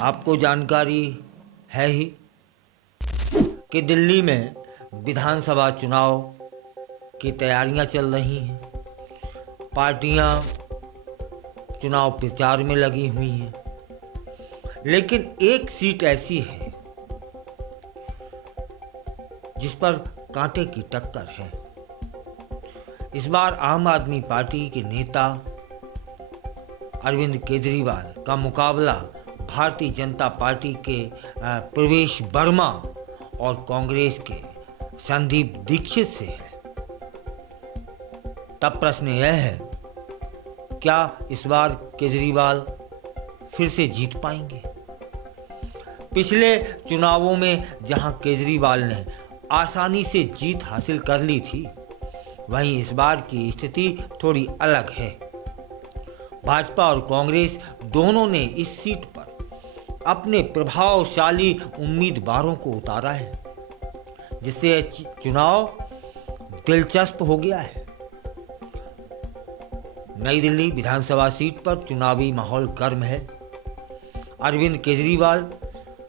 आपको जानकारी है ही कि दिल्ली में विधानसभा चुनाव की तैयारियां चल रही हैं। पार्टियां चुनाव प्रचार में लगी हुई हैं, लेकिन एक सीट ऐसी है जिस पर कांटे की टक्कर है। इस बार आम आदमी पार्टी के नेता अरविंद केजरीवाल का मुकाबला भारतीय जनता पार्टी के प्रवेश वर्मा और कांग्रेस के संदीप दीक्षित से है। तब प्रश्न यह है, क्या इस बार केजरीवाल फिर से जीत पाएंगे? पिछले चुनावों में जहां केजरीवाल ने आसानी से जीत हासिल कर ली थी, वहीं इस बार की स्थिति थोड़ी अलग है। भाजपा और कांग्रेस दोनों ने इस सीट पर अपने प्रभावशाली उम्मीदवारों को उतारा है, जिससे चुनाव दिलचस्प हो गया है। नई दिल्ली विधानसभा सीट पर चुनावी माहौल गर्म है। अरविंद केजरीवाल,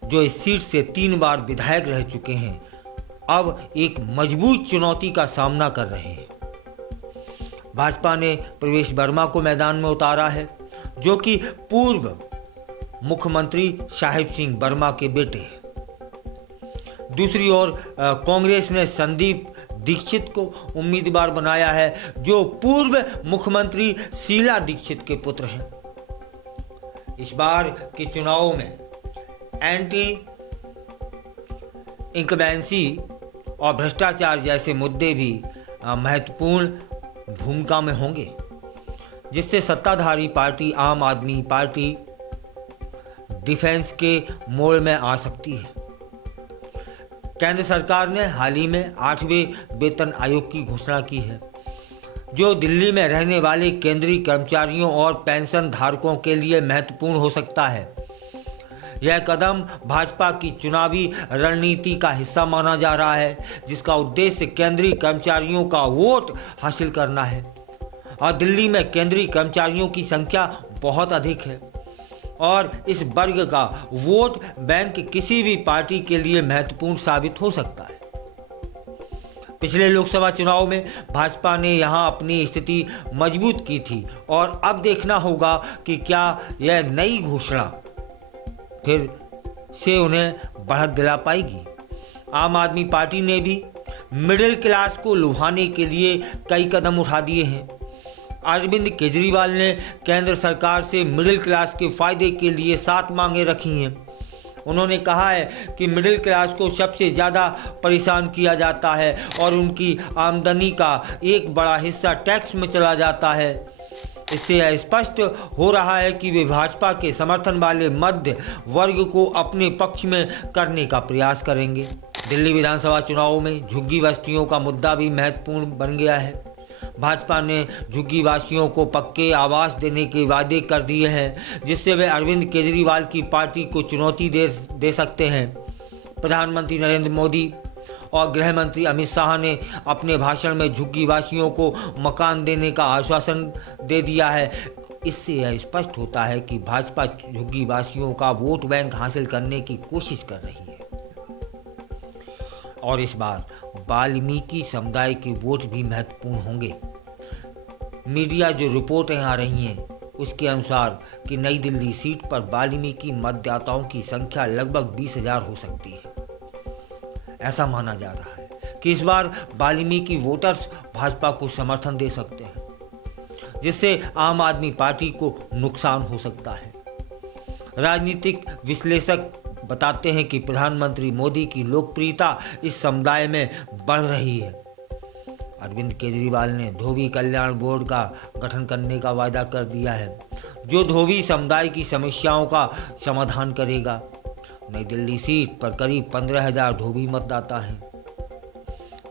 जो इस सीट से 3 बार विधायक रह चुके हैं, अब एक मजबूत चुनौती का सामना कर रहे हैं। भाजपा ने प्रवेश वर्मा को मैदान में उतारा है, जो कि पूर्व मुख्यमंत्री साहिब सिंह वर्मा के बेटे हैं। दूसरी ओर कांग्रेस ने संदीप दीक्षित को उम्मीदवार बनाया है, जो पूर्व मुख्यमंत्री शीला दीक्षित के पुत्र हैं। इस बार के चुनावों में एंटी इंकम्बेंसी और भ्रष्टाचार जैसे मुद्दे भी महत्वपूर्ण भूमिका में होंगे, जिससे सत्ताधारी पार्टी आम आदमी पार्टी डिफेंस के मोड़ में आ सकती है। केंद्र सरकार ने हाल ही में 8वें वेतन आयोग की घोषणा की है, जो दिल्ली में रहने वाले केंद्रीय कर्मचारियों और पेंशन धारकों के लिए महत्वपूर्ण हो सकता है। यह कदम भाजपा की चुनावी रणनीति का हिस्सा माना जा रहा है, जिसका उद्देश्य केंद्रीय कर्मचारियों का वोट हासिल करना है। और दिल्ली में केंद्रीय कर्मचारियों की संख्या बहुत अधिक है और इस वर्ग का वोट बैंक किसी भी पार्टी के लिए महत्वपूर्ण साबित हो सकता है। पिछले लोकसभा चुनाव में भाजपा ने यहां अपनी स्थिति मजबूत की थी और अब देखना होगा कि क्या यह नई घोषणा फिर से उन्हें बढ़त दिला पाएगी। आम आदमी पार्टी ने भी मिडिल क्लास को लुभाने के लिए कई कदम उठा दिए हैं। अरविंद केजरीवाल ने केंद्र सरकार से मिडिल क्लास के फायदे के लिए 7 मांगें रखी हैं। उन्होंने कहा है कि मिडिल क्लास को सबसे ज़्यादा परेशान किया जाता है और उनकी आमदनी का एक बड़ा हिस्सा टैक्स में चला जाता है। इससे यह स्पष्ट हो रहा है कि वे भाजपा के समर्थन वाले मध्य वर्ग को अपने पक्ष में करने का प्रयास करेंगे। दिल्ली विधानसभा चुनावों में झुग्गी बस्तियों का मुद्दा भी महत्वपूर्ण बन गया है। भाजपा ने झुग्गी वासियों को पक्के आवास देने के वादे कर दिए हैं, जिससे वे अरविंद केजरीवाल की पार्टी को चुनौती दे सकते हैं। प्रधानमंत्री नरेंद्र मोदी और गृह मंत्री अमित शाह ने अपने भाषण में झुग्गी वासियों को मकान देने का आश्वासन दे दिया है। इससे यह स्पष्ट होता है कि भाजपा झुग्गी वासियों का वोट बैंक हासिल करने की कोशिश कर रही है। और इस बार वाल्मीकि समुदाय के वोट भी महत्वपूर्ण होंगे। मीडिया जो रिपोर्टें आ रही हैं, उसके अनुसार कि नई दिल्ली सीट पर वाल्मीकि मतदाताओं की संख्या लगभग 20,000 हो सकती है। ऐसा माना जा रहा है कि इस बार वाल्मीकि वोटर्स भाजपा को समर्थन दे सकते हैं, जिससे आम आदमी पार्टी को नुकसान हो सकता है। राजनीतिक विश्लेषक बताते हैं कि प्रधानमंत्री मोदी की लोकप्रियता इस समुदाय में बढ़ रही है। अरविंद केजरीवाल ने धोबी कल्याण बोर्ड का गठन करने का वादा कर दिया है, जो धोबी समुदाय की समस्याओं का समाधान करेगा। नई दिल्ली सीट पर करीब 15,000 धोबी मतदाता हैं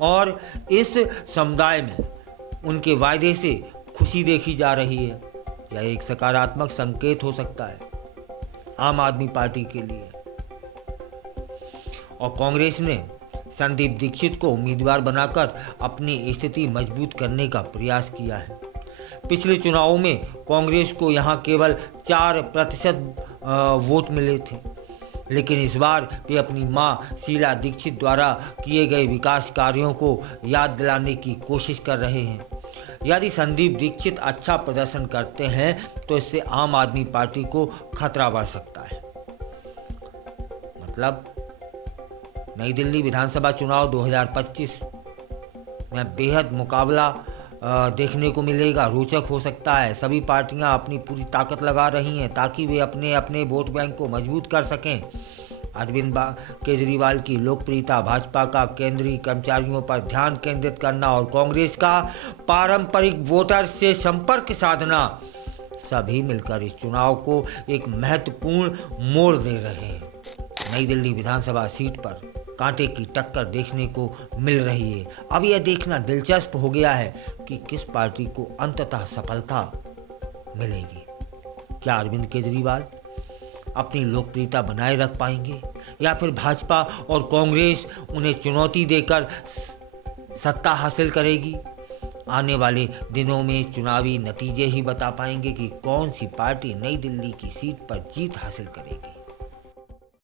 और इस समुदाय में उनके वायदे से खुशी देखी जा रही है। यह एक सकारात्मक संकेत हो सकता है आम आदमी पार्टी के लिए। और कांग्रेस ने संदीप दीक्षित को उम्मीदवार बनाकर अपनी स्थिति मजबूत करने का प्रयास किया है। पिछले चुनावों में कांग्रेस को यहां केवल 4% वोट मिले थे, लेकिन इस बार वे अपनी मां शीला दीक्षित द्वारा किए गए विकास कार्यों को याद दिलाने की कोशिश कर रहे हैं। यदि संदीप दीक्षित अच्छा प्रदर्शन करते हैं तो इससे आम आदमी पार्टी को खतरा बढ़ सकता है। मतलब नई दिल्ली विधानसभा चुनाव 2025 में बेहद मुकाबला देखने को मिलेगा, रोचक हो सकता है। सभी पार्टियां अपनी पूरी ताकत लगा रही हैं ताकि वे अपने अपने वोट बैंक को मजबूत कर सकें। अरविंद केजरीवाल की लोकप्रियता, भाजपा का केंद्रीय कर्मचारियों पर ध्यान केंद्रित करना और कांग्रेस का पारंपरिक वोटर से संपर्क साधना, सभी मिलकर इस चुनाव को एक महत्वपूर्ण मोड़ दे रहे हैं। नई दिल्ली विधानसभा सीट पर कांटे की टक्कर देखने को मिल रही है। अब यह देखना दिलचस्प हो गया है कि किस पार्टी को अंततः सफलता मिलेगी। क्या अरविंद केजरीवाल अपनी लोकप्रियता बनाए रख पाएंगे या फिर भाजपा और कांग्रेस उन्हें चुनौती देकर सत्ता हासिल करेगी? आने वाले दिनों में चुनावी नतीजे ही बता पाएंगे कि कौन सी पार्टी नई दिल्ली की सीट पर जीत हासिल करेगी।